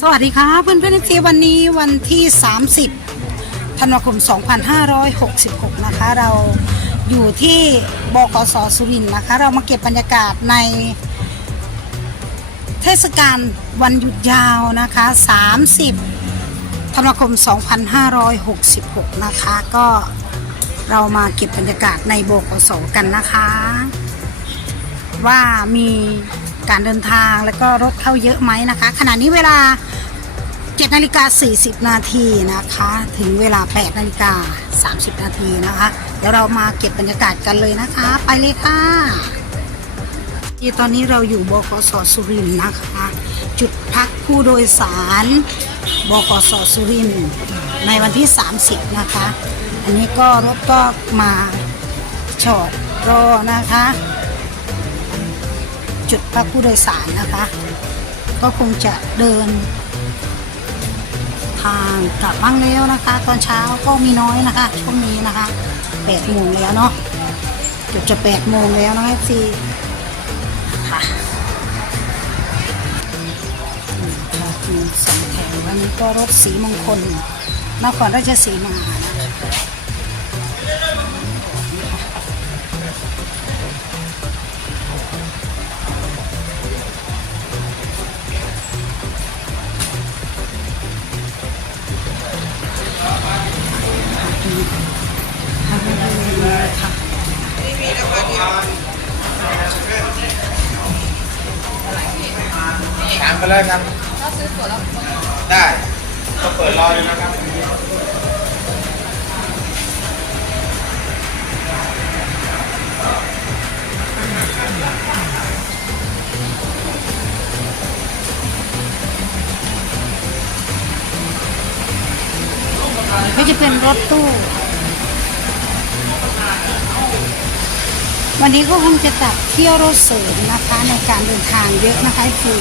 สวัสดีค่ะเพื่อนเพื่อนทีวันนี้วันที่ 30ธันวาคม 2566 นะคะ เราอยู่ที่บกสสุรินทร์นะคะ เรามาเก็บบรรยากาศในเทศกาลวันหยุดยาวนะคะ 30ธันวาคม 2566 นะคะ ก็เรามาเก็บบรรยากาศในบกสกันนะคะ ว่ามี การเดินทางแล้วก็รถเข้าเยอะไหมนะคะ ขณะนี้เวลา7นาฬิกา40 นาทีนะคะ ถึงเวลา8นาฬิกา30 นาทีนะคะ เดี๋ยวเรามาเก็บบรรยากาศกันเลยนะคะ ไปเลยค่ะที่ตอนนี้เราอยู่บขสสุรินทร์นะคะ จุดพักผู้โดยสารบขสสุรินทร์ในวันที่ 30 นะคะ อันนี้ก็รถก็มาจอดรอนะคะ จุดพักผู้โดยสารนะคะ ก็คงจะเดิน ทางกลับบ้างแล้วนะคะ ตอนเช้าก็มีน้อยนะคะ ช่วงนี้นะคะ8โมงแล้วเนาะเกือบจะ8โมงแล้วนะคะซีค่ะนี่สองแถววันนี้ก็รถสีมงคลนครราชสีมานะคะ ถามไปเลยครับได้ก็เปิดรออยู่นะครับก็จะเป็นรถตู้ วันนี้ก็คงจะจัดเที่ยวรถเสริมนะคะในการเดินทางเยอะนะคะคือ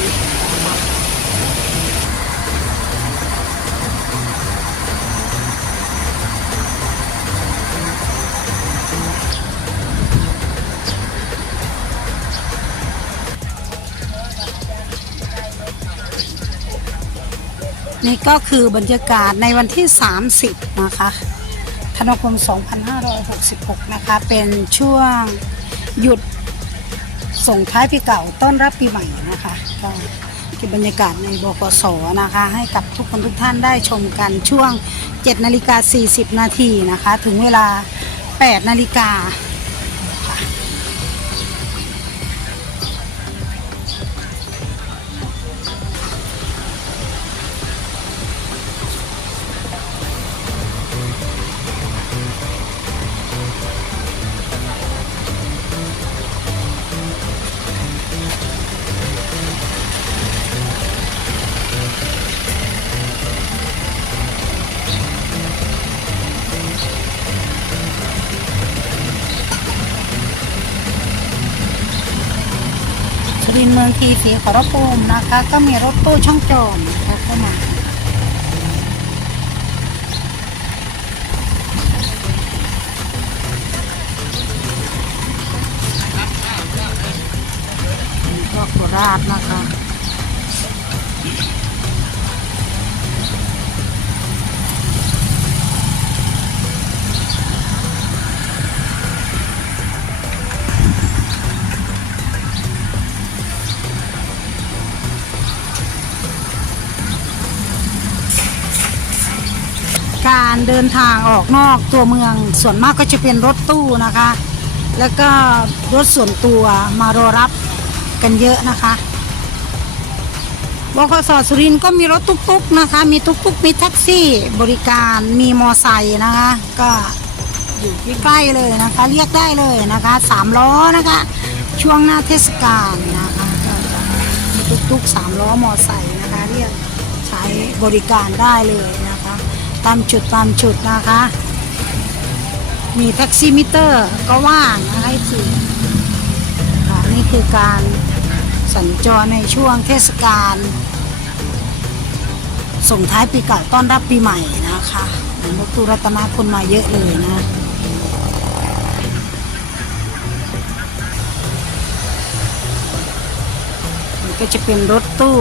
นี่ก็คือบรรยากาศในวันที่ 30 นะคะธันวาคม 2566 นะคะ เป็นช่วงหยุดส่งท้ายปีเก่าต้อนรับปีใหม่นะคะก็เก็บบรรยากาศในบกสนะคะ ให้กับทุกคนทุกท่านได้ชมกันช่วง 7 นาฬิกา 40 นาทีนะคะ ถึงเวลา 8 นาฬิกา ทีสีขอรภูมินะคะ ก็มีรถตู้ช่องจรนะคะเข้ามานี่ก็โคราชนะคะ เดินทางออกนอกตัวเมือง ส่วนมากก็จะเป็นรถตู้นะคะ แล้วก็รถส่วนตัวมารอรับกันเยอะนะคะบขสสุรินทร์ก็มีรถตุ๊กๆนะคะ มีตุ๊กๆมีแท็กซี่บริการมีมอไซค์นะคะ ก็อยู่ใกล้ๆเลยนะคะ เรียกได้เลยนะคะสามล้อนะคะ ช่วงหน้าเทศกาลนะคะก็จะมีตุ๊กๆสามล้อมอไซค์นะคะ เรียกใช้บริการได้เลยนะ ตามจุดตามจุดนะคะ มีแท็กซี่มิเตอร์ก็ว่างนะคะให้สื่อค่ะนี่คือการสัญจรในช่วงเทศกาลส่งท้ายปีเก่าต้อนรับปีใหม่นะคะรถตู้รัตนาคนมาเยอะเลยนะก็จะเป็นรถตู้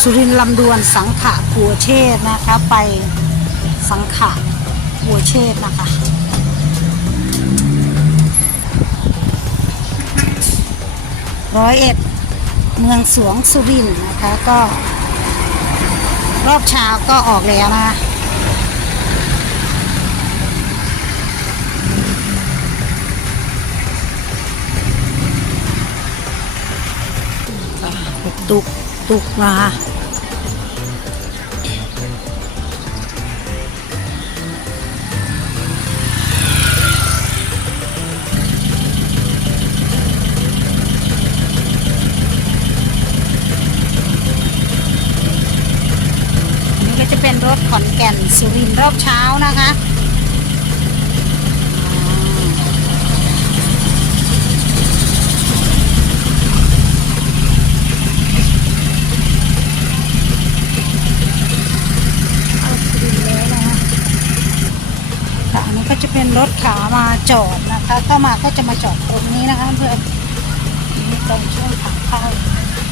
สุรินลำดวนสังขะปัวเชษ์นะคะ ไปสังขะปัวเชษ์นะคะร้อยเอ็ดเมืองสวงสุรินนะคะก็ รอบเช้าก็ออกแล้วนะคะตุก ตุกนะคะนี่ก็จะเป็นรถขอนแก่นสุรินทร์รอบเช้านะคะเข้าสุรินทร์แล้วนะคะค่ะอันนี้ก็จะเป็น รถขามาจอดนะคะ เข้ามาก็จะมาจอดตรงนี้นะคะเพื่อนตรงช่วงขาเข้า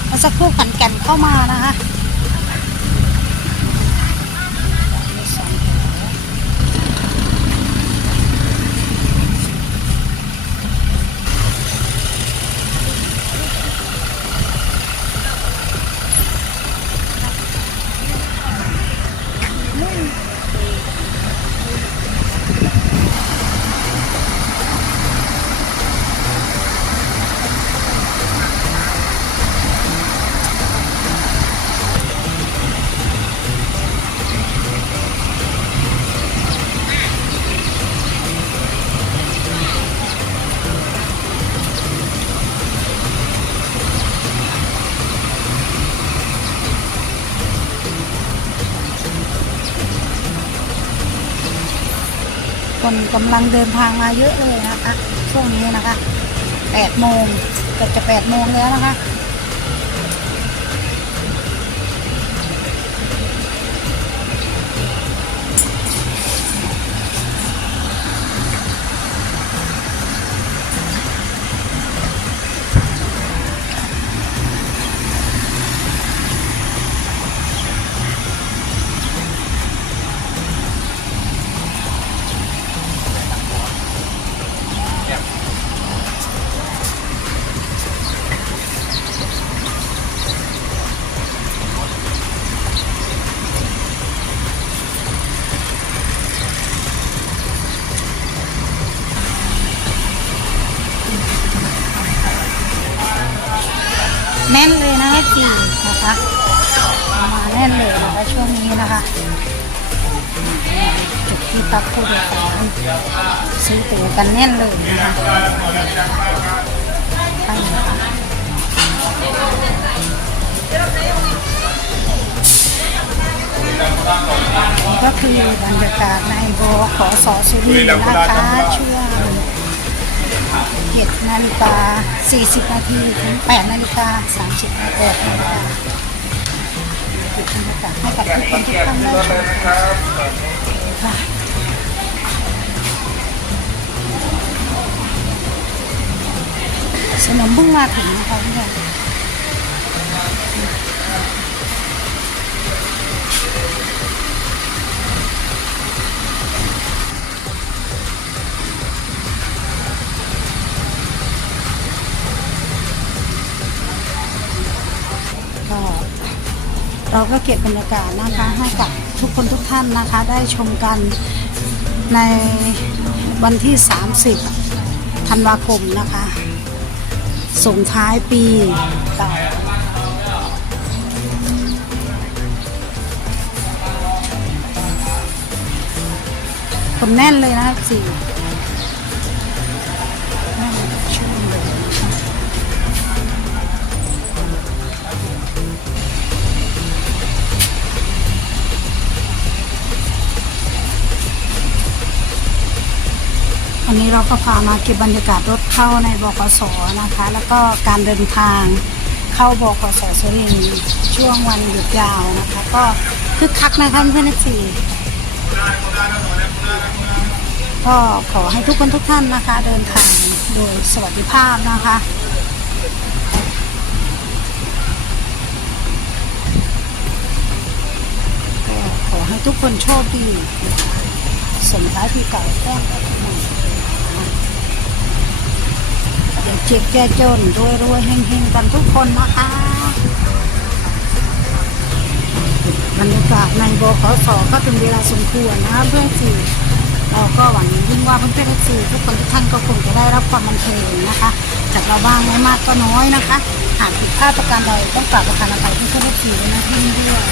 เมื่อสักครู่ขอนแก่นเข้ามานะคะ คนกำลังเดินทางมาเยอะเลยนะคะ ช่วงนี้นะคะ8โมงเกือบจะ8โมงแล้วนะคะ จุดที่ตักผู้โดยสารซื้อตั๋วกันแน่นเลยนะคะไปนะคะนี่ก็คือบรรยากาศในบขสสุรินทร์นะคะช่วง7นาฬิกา40นาทีถึง8นาฬิกา30นาทีนาฬิกาเก็บบรรยากาศให้กับทุกคนทุกท่านได้ชมค่ะสนมเพิ่งมาถึงนะคะเพื่อน เราก็เก็บบรรยากาศนะคะให้กับทุกคนทุกท่านนะคะได้ชมกันในวันที่ 30 ธันวาคมนะคะ ส่งท้ายปีเก่าคนแน่นเลยนะสี่ ก็พามาเก็บบรรยากาศรถเข้าในบกสนะคะ แล้วก็การเดินทางเข้าบกสสุรินทร์ช่วงวันหยุดยาวนะคะ ก็คึกคักนะคะเพื่อนๆสี่ก็ขอให้ทุกคนทุกท่านนะคะ เดินทางโดยสวัสดิภาพนะคะขอให้ทุกคนโชคดีส่งท้ายปีเก่าแจ้งก็ทุ เดี๋ยวเจ็บแก่จนรวยรวยๆเฮงๆกันทุกคนนะคะบรรยากาศในบขสก็เป็นเวลาสมควรนะคะเพื่อนสื่เราก็หวังยิ่งว่าเพื่อนๆสื่ทุกคนทุกท่านก็คงจะได้รับความบันเทิงนะคะ จากเราบ้างไม่มากก็น้อยนะคะ หากผิดพลาดประการใดต้องกราบประทานอภัยที่เพื่อนๆสื่ด้วยนะที่นี่ด้วย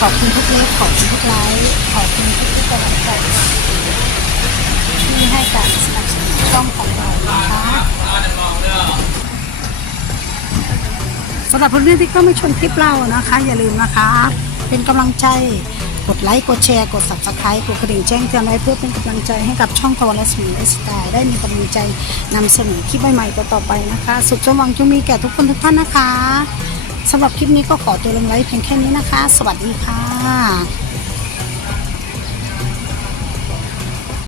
ขอบคุณทุกเล็กขอบคุณทุกไลค์ขอบคุณทุกทุกกำลังใจที่ให้การสนับ สนุนช่องของเรานะคะสำหรับเพื่อนๆที่ก็ไม่ชมคลิปเรานะคะ อย่าลืมนะคะ เป็นกำลังใจกดไลค์ กดแชร์ กด subscribe กดกระดิ่งแจ้งเตือนไว้เพื่อเป็นกำลังใจให้กับช่องตะวันและสมีไลฟ์สไตล์ได้มีกำลังใจนำเสนอคลิปใหม่ๆต่อๆไปนะคะ สุขสมหวังจงมีแก่ทุกคนทุกท่านนะคะสำหรับคลิปนี้ก็ขอตัวลงไลค์เพียงแค่นี้นะคะ สวัสดีค่ะ